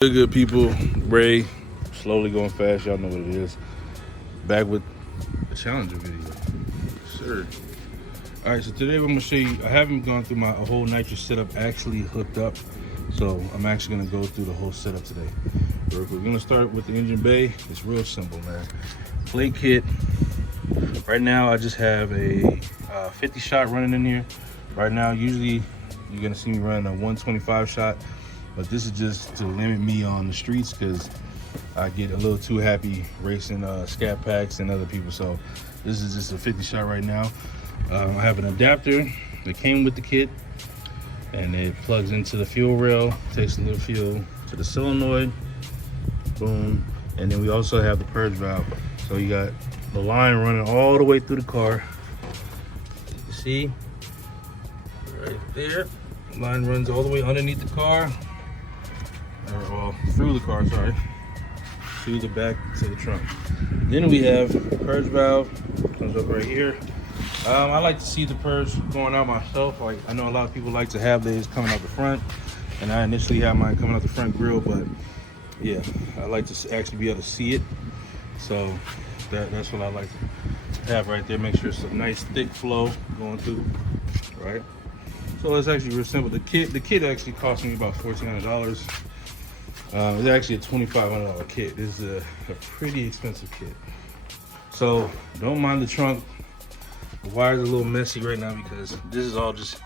Good people, Ray, slowly going fast. Y'all know what it is. Back with a Challenger video. Sure. All right, so today I'm gonna show you. I haven't gone through my whole nitrous setup actually hooked up, so I'm actually gonna go through the whole setup today. We're gonna start with the engine bay. It's real simple, man. Plate kit. Right now, I just have a 50 shot running in here. Right now, usually you're gonna see me running a 125 shot. But this is just to limit me on the streets because I get a little too happy racing scat packs and other people. So this is just a 50 shot right now. I have an adapter that came with the kit, and it plugs into the fuel rail, takes a little fuel to the solenoid, boom. And then we also have the purge valve. So you got the line running all the way through the car. You can see right there, line runs all the way underneath the car. Well, through the car, sorry, to the back to the trunk. Then we have the purge valve, comes up right here. I like to see the purge going out myself. Like, I know a lot of people like to have theirs coming out the front, and I initially had mine coming out the front grill, but yeah, I like to actually be able to see it. So that's what I like to have right there. Make sure it's a nice thick flow going through, right? So it's actually real simple. The kit actually cost me about $1,400. It's actually a $2,500 kit. This is a pretty expensive kit. So don't mind the trunk. The wire's a little messy right now because this is all just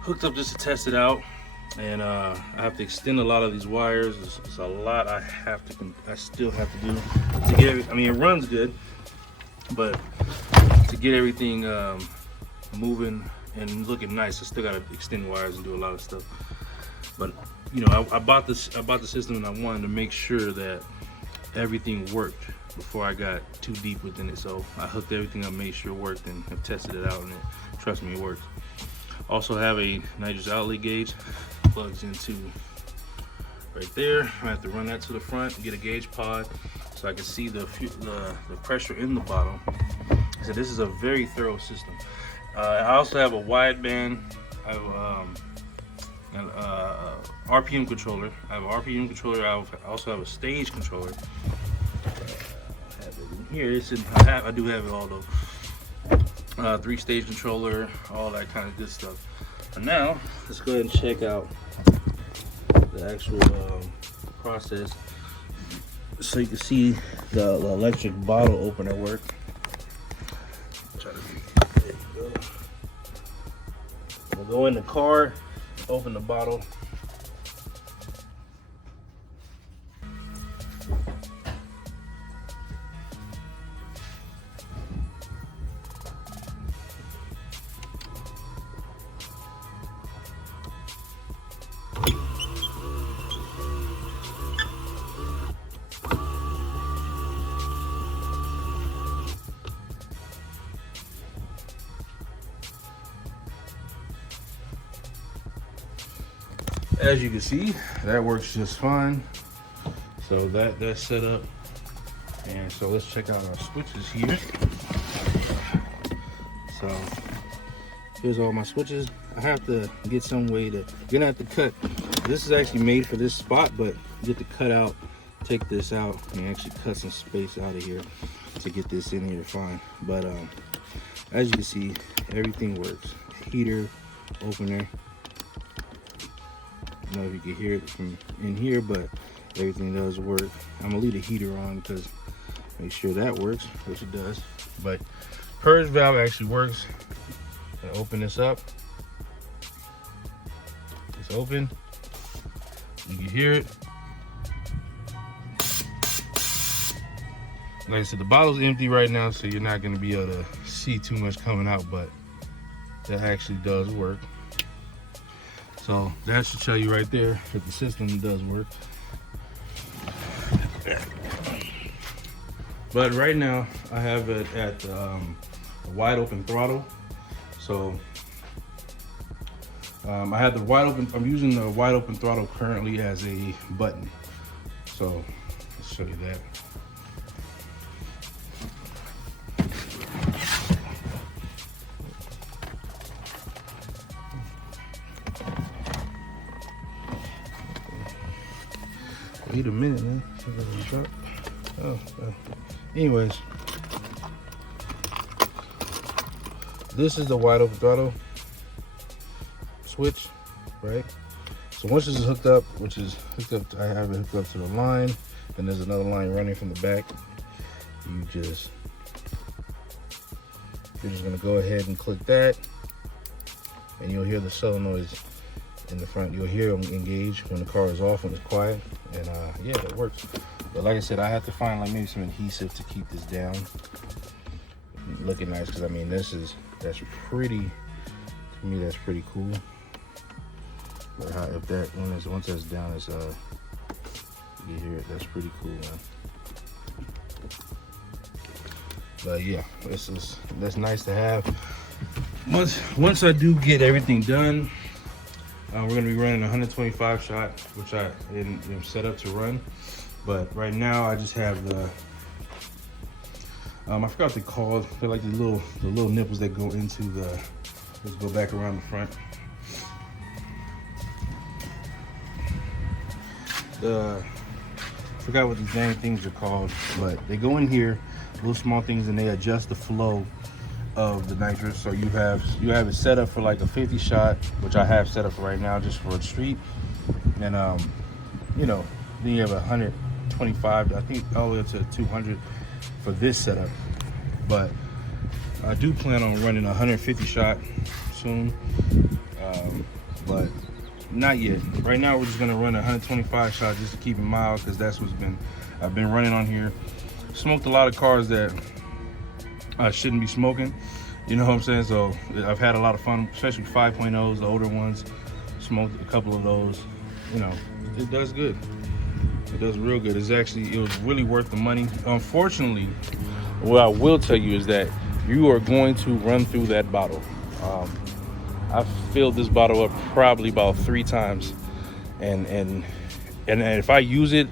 hooked up just to test it out. And I have to extend a lot of these wires. It's a lot I still have to do to get it. I mean, it runs good, but to get everything moving and looking nice, I still gotta extend wires and do a lot of stuff. But you know, I bought the system, and I wanted to make sure that everything worked before I got too deep within it. So I hooked everything up, made sure it worked, and have tested it out, and trust me, it works. Also have a nitrous outlet gauge, plugs into right there. I have to run that to the front and get a gauge pod so I can see the pressure in the bottle. So this is a very thorough system. I also have a wideband. I have an RPM controller. I have an RPM controller. I also have a stage controller. I have it in here. I do have it all though. 3-stage controller, all that kind of good stuff. And now let's go ahead and check out the actual process, so you can see the electric bottle opener work. There you go. We'll go in the car, open the bottle. As you can see, that works just fine. So that's set up. And so let's check out our switches here. So here's all my switches. I have to get some way to, you're gonna have to cut. This is actually made for this spot, but you get to cut out, take this out, and actually cut some space out of here to get this in here fine. But as you can see, everything works. Heater, opener. I don't know if you can hear it from in here, but everything does work. I'm gonna leave the heater on because make sure that works, which it does. But purge valve actually works. Gonna open this up. It's open. You can hear it. Like I said, the bottle's empty right now, so you're not gonna be able to see too much coming out, but that actually does work. So that should show you right there that the system does work. But right now I have it at a wide open throttle. So I have the wide open, I'm using the wide open throttle currently as a button. So let's show you that. Wait a minute, man. Oh, anyways, this is the wide open throttle switch, right? So once this is hooked up, which is hooked up, I have it hooked up to the line, and there's another line running from the back. You're just gonna go ahead and click that, and you'll hear the solenoids in the front. You'll hear them engage when the car is off, when it's quiet, and yeah, that works. But like I said, I have to find like maybe some adhesive to keep this down looking nice, because I mean that's pretty, to me that's pretty cool. But if that once that's down, it's you hear it, that's pretty cool, man. But yeah, that's nice to have. Once I do get everything done, we're gonna be running 125 shot, which I am set up to run. But right now I just have the I forgot what they called. They're like the little nipples that go into the, let's go back around the front. I forgot what these dang things are called, but they go in here, little small things, and they adjust the flow of the nitrous. So you have it set up for like a 50 shot, which I have set up for right now just for a street, and you know, then you have 125, I think all the way up to 200 for this setup. But I do plan on running 150 shot soon, but not yet. Right now we're just gonna run 125 shot just to keep it mild, because that's what's I've been running on here. Smoked a lot of cars that I shouldn't be smoking, you know what I'm saying? So I've had a lot of fun, especially 5.0s, the older ones. Smoked a couple of those. You know, it does good. It does real good. It was really worth the money. Unfortunately, what I will tell you is that you are going to run through that bottle. I've filled this bottle up probably about 3 times, and if I use it,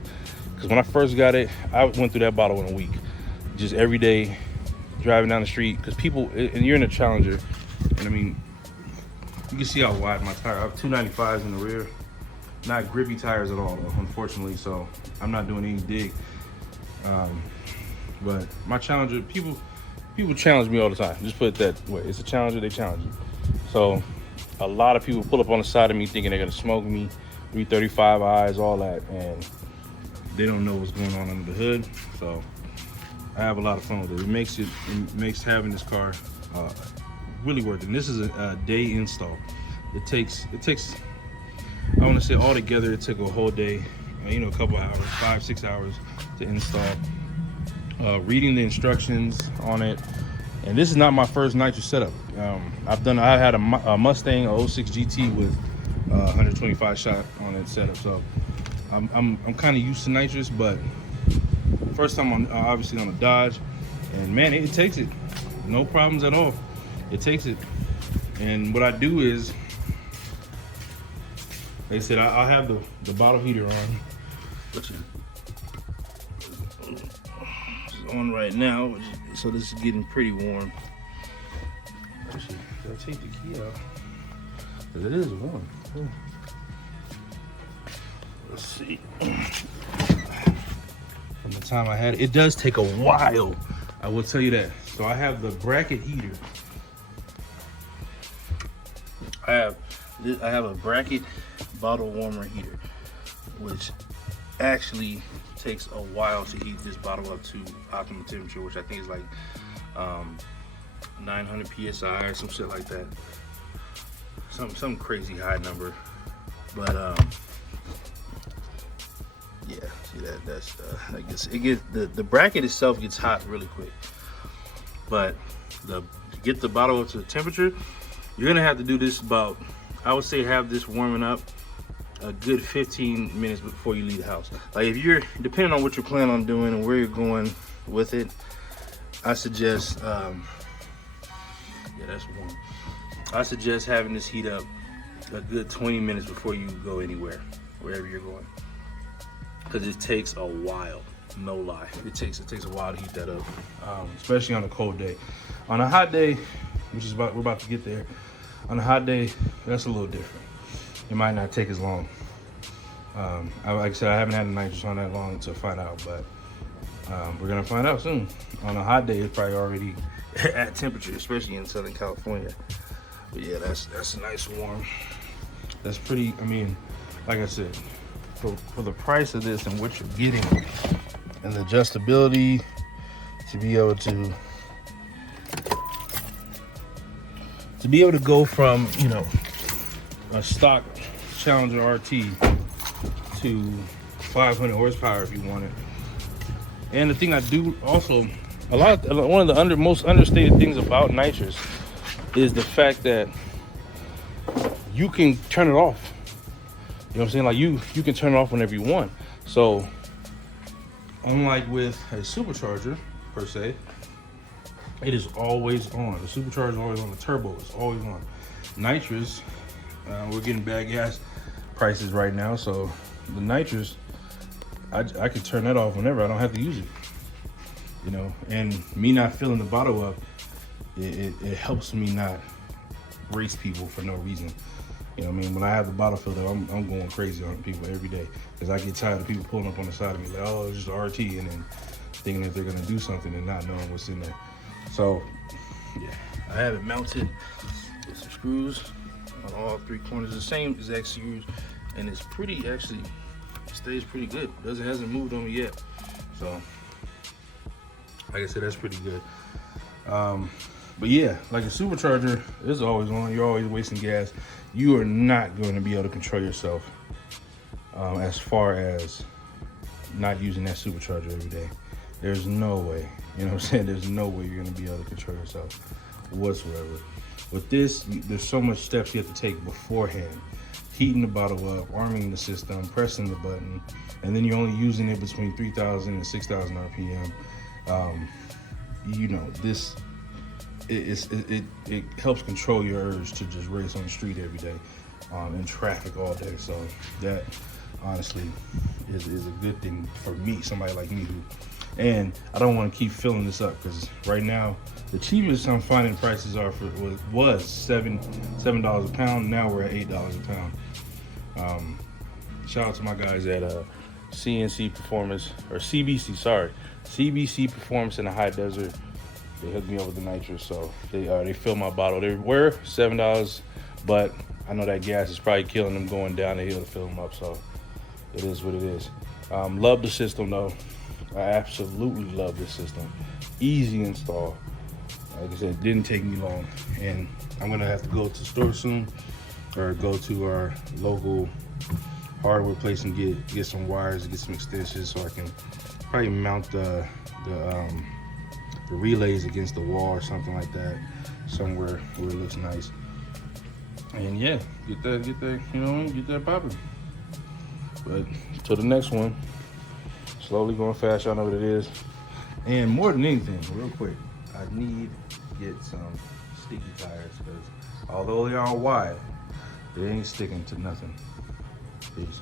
because when I first got it, I went through that bottle in a week, just every day driving down the street. Because people, and you're in a Challenger, and I mean, you can see how wide my tire. I have 295s in the rear, not grippy tires at all, unfortunately. So I'm not doing any dig. But my Challenger, people challenge me all the time. Just put it that way. It's a Challenger, they challenge you. So a lot of people pull up on the side of me thinking they're gonna smoke me, 335 eyes, all that, and they don't know what's going on under the hood. So I have a lot of fun with it. It makes having this car really worth it. And this is a day install. It takes I want to say all together it took a whole day, you know, a couple hours, 5-6 hours to install. Reading the instructions on it. And this is not my first nitrous setup. I had a Mustang, a 06 GT with 125 shot on it setup. So I'm kind of used to nitrous, but first time on obviously on a Dodge, and man, it takes it, no problems at all. It takes it. And what I do is, like I said, I'll have the bottle heater on, which is on right now, so this is getting pretty warm. Actually, did I take the key out? Because it is warm. Ooh. Let's see. From the time I had it, it does take a while, I will tell you that. So I have the bracket heater. I have a bracket bottle warmer heater, which actually takes a while to heat this bottle up to optimum temperature, which I think is like 900 psi or some shit like that. Some crazy high number. But yeah, see the bracket itself gets hot really quick. But to get the bottle up to the temperature, you're gonna have to do this about, I would say, have this warming up a good 15 minutes before you leave the house. Like, if you're, depending on what you're planning on doing and where you're going with it, I suggest, yeah, that's warm. I suggest having this heat up a good 20 minutes before you go anywhere, wherever you're going. Because it takes a while, no lie. It takes a while to heat that up, especially on a cold day. On a hot day, which is we're about to get there. On a hot day, that's a little different. It might not take as long. Like I said, I haven't had the nitrous on that long to find out, but we're gonna find out soon. On a hot day, it's probably already at temperature, especially in Southern California. But yeah, that's nice warm. That's pretty. I mean, like I said, for the price of this and what you're getting, and the adjustability to be able to go from, you know, a stock Challenger RT to 500 horsepower if you want it. And the thing I do also, one of the most understated things about nitrous is the fact that you can turn it off. You know what I'm saying? Like you can turn it off whenever you want. So unlike with a supercharger per se, it is always on. The supercharger is always on. The turbo is always on. Nitrous, we're getting bad gas prices right now, so the nitrous, I can turn that off whenever. I don't have to use it, you know. And me not filling the bottle up, it helps me not race people for no reason. You know what I mean? When I have the bottle filled up, I'm going crazy on people every day because I get tired of people pulling up on the side of me like, oh, it's just an RT, and then thinking that they're gonna do something and not knowing what's in there. So yeah, I have it mounted with some screws on all three corners, the same exact screws, and it's pretty, actually stays pretty good. Hasn't moved on me yet. So like I said, that's pretty good. But yeah, like a supercharger is always on. You're always wasting gas. You are not going to be able to control yourself as far as not using that supercharger every day. There's no way. You know what I'm saying? There's no way you're going to be able to control yourself whatsoever. With this, there's so much steps you have to take beforehand. Heating the bottle up, arming the system, pressing the button, and then you're only using it between 3,000 and 6,000 RPM. You know, this it helps control your urge to just race on the street every day, in traffic all day. So that honestly is a good thing for me, somebody like me who. And I don't want to keep filling this up because right now the cheapest I'm finding prices are was $7 a pound. Now we're at $8 a pound. Shout out to my guys at CNC Performance, or CBC, sorry, CBC Performance in the High Desert. They hooked me up with the nitrous, so they filled my bottle. They were $7, but I know that gas is probably killing them going down the hill to fill them up. So it is what it is. Love the system though. I absolutely love this system. Easy install. Like I said, it didn't take me long, and I'm gonna have to go to the store soon, or go to our local hardware place and get some wires, get some extensions, so I can probably mount the relays against the wall or something like that, somewhere where it looks nice. And yeah, get that, you know, get that popping. But to the next one, slowly going fast, y'all know what it is. And more than anything, real quick, I need to get some sticky tires because although they are wide, they ain't sticking to nothing. Peace.